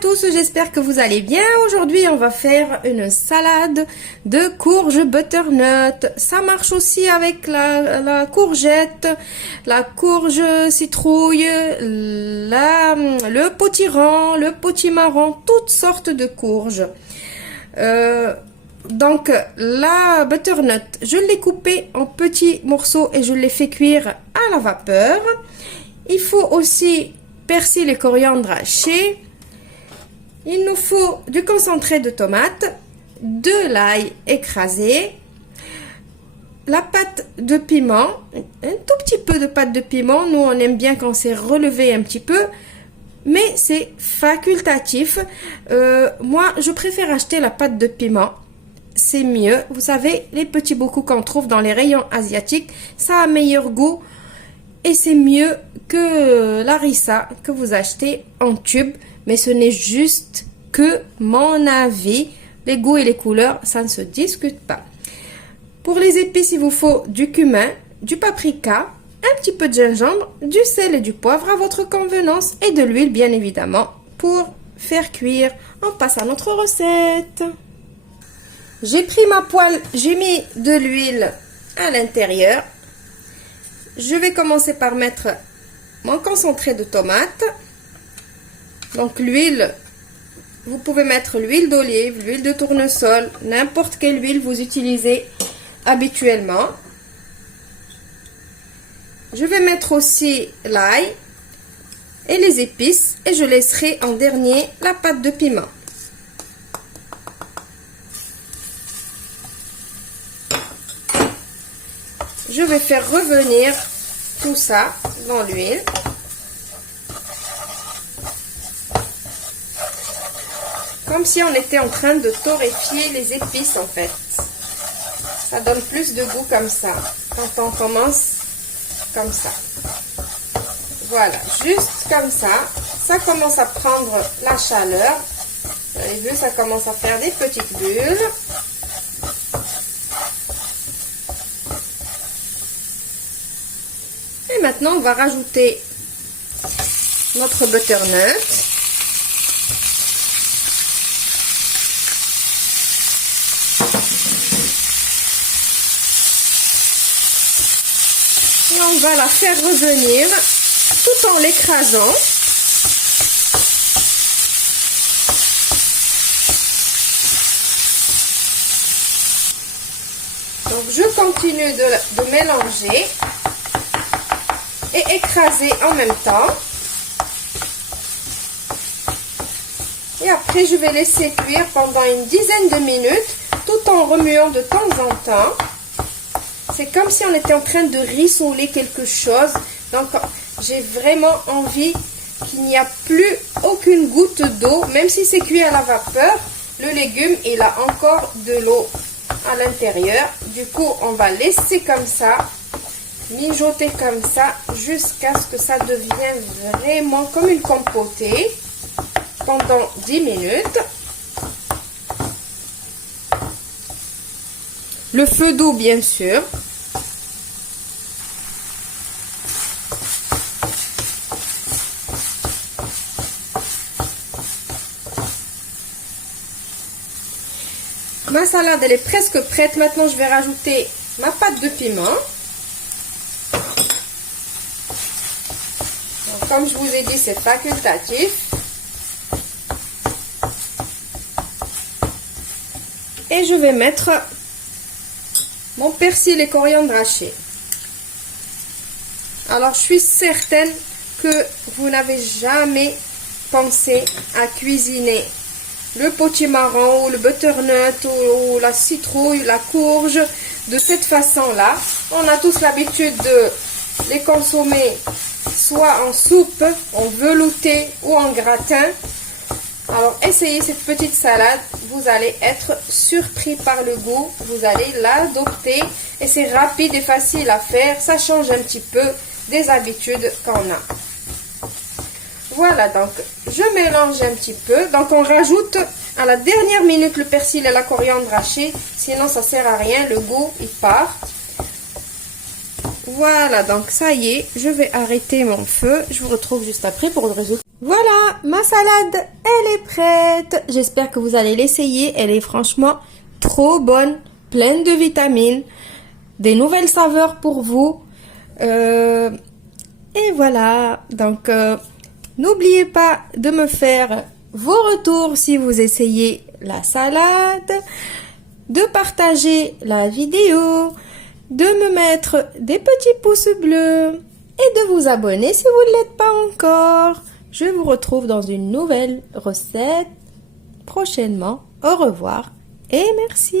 tous, j'espère que vous allez bien. Aujourd'hui, on va faire une salade de courge butternut. Ça marche aussi avec la courgette, la courge citrouille, le potiron, le potimarron, toutes sortes de courges. Donc, la butternut, je l'ai coupée en petits morceaux et je l'ai fait cuire à la vapeur. Il faut aussi persil et coriandre haché. Il nous faut du concentré de tomate, de l'ail écrasé, la pâte de piment, un tout petit peu de pâte de piment. Nous, on aime bien quand c'est relevé un petit peu, mais c'est facultatif. Moi, je préfère acheter la pâte de piment. C'est mieux. Vous savez, les petits bocaux qu'on trouve dans les rayons asiatiques, ça a meilleur goût et c'est mieux que la harissa que vous achetez en tube. Mais ce n'est juste que mon avis. Les goûts et les couleurs, ça ne se discute pas. Pour les épices, il vous faut du cumin, du paprika, un petit peu de gingembre, du sel et du poivre à votre convenance et de l'huile bien évidemment pour faire cuire. On passe à notre recette. J'ai pris ma poêle, j'ai mis de l'huile à l'intérieur. Je vais commencer par mettre mon concentré de tomate. Donc l'huile, vous pouvez mettre l'huile d'olive, l'huile de tournesol, n'importe quelle huile vous utilisez habituellement. Je vais mettre aussi l'ail et les épices et je laisserai en dernier la pâte de piment. Je vais faire revenir tout ça dans l'huile. Comme si on était en train de torréfier les épices en fait. Ça donne plus de goût comme ça. Quand on commence comme ça. Voilà, juste comme ça. Ça commence à prendre la chaleur. Vous avez vu, ça commence à faire des petites bulles. Et maintenant, on va rajouter notre butternut. Et on va la faire revenir tout en l'écrasant. Donc je continue de mélanger et écraser en même temps. Et après je vais laisser cuire pendant une dizaine de minutes tout en remuant de temps en temps. C'est comme si on était en train de rissoler quelque chose. Donc j'ai vraiment envie qu'il n'y a plus aucune goutte d'eau. Même si c'est cuit à la vapeur, le légume il a encore de l'eau à l'intérieur. Du coup on va laisser comme ça, mijoter comme ça jusqu'à ce que ça devienne vraiment comme une compotée pendant 10 minutes. Le feu doux bien sûr. Ma salade elle est presque prête. Maintenant je vais rajouter ma pâte de piment. Donc, comme je vous ai dit, c'est facultatif. Et je vais mettre mon persil et coriandre haché. Alors je suis certaine que vous n'avez jamais pensé à cuisiner le potimarron ou le butternut ou la citrouille, la courge de cette façon-là. On a tous l'habitude de les consommer soit en soupe, en velouté ou en gratin. Alors essayez cette petite salade, vous allez être surpris par le goût, vous allez l'adopter et c'est rapide et facile à faire, ça change un petit peu des habitudes qu'on a. Voilà, donc je mélange un petit peu. Donc on rajoute à la dernière minute le persil et la coriandre hachée, sinon ça sert à rien, le goût il part. Voilà, donc ça y est, je vais arrêter mon feu. Je vous retrouve juste après pour le résultat. Voilà, ma salade, elle est prête. J'espère que vous allez l'essayer. Elle est franchement trop bonne, pleine de vitamines, des nouvelles saveurs pour vous. Et voilà, donc n'oubliez pas de me faire vos retours si vous essayez la salade, de partager la vidéo, de me mettre des petits pouces bleus et de vous abonner si vous ne l'êtes pas encore. Je vous retrouve dans une nouvelle recette prochainement. Au revoir et merci.